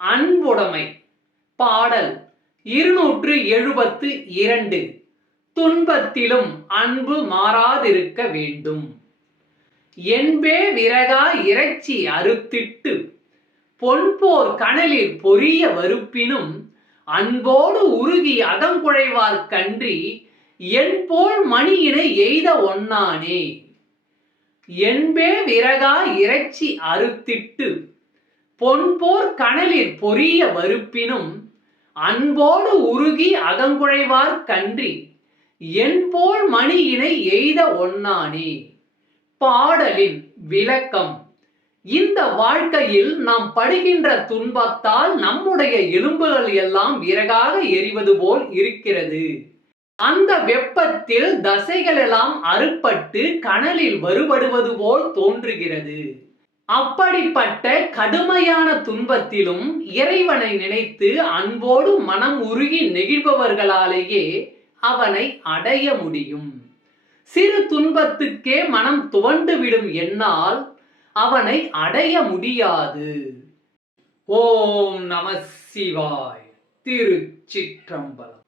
அன்புடைமை. பாடல் இருநூற்று எழுபத்து இரண்டு. துன்பத்திலும் அன்பு மாறாதிருக்க வேண்டும். என்பே விறகா இறைச்சி அறுத்திட்டு பொன்போர் கனலில் பொரிய வறுப்பினும் அன்போடு உருகி அகங்குழைவார் கன்றி என் போல் மணியினை எய்த ஒன்னானே என்பே விறகா இறைச்சி அறுத்திட்டு பொன்போர் கனலில் பொரிய வறுப்பினும் அன்போடு உருகி அகங்குழைவார் கன்றி என் போல் மணியினை எய்த ஒன்னானே பாடலின் விளக்கம் இந்த வாழ்க்கையில் நாம் படுகின்ற துன்பத்தால் நம்முடைய எலும்புகள் எல்லாம் விறகாக எரிவது போல் இருக்கிறது. அந்த வெப்பத்தில் தசைகள் எல்லாம் அறுப்பட்டு கனலில் வருபடுவது போல் தோன்றுகிறது. அப்படிப்பட்ட கடுமையான துன்பத்திலும் இறைவனை நினைத்து அன்போடு மனம் உருகி நெகிழ்பவர்களாலேயே அவனை அடைய முடியும். சிறு துன்பத்துக்கே மனம் துவண்டு விடும் என்னால் அவனை அடைய முடியாது. ஓம் நம சிவாய். திருச்சிற்றம்பலம்.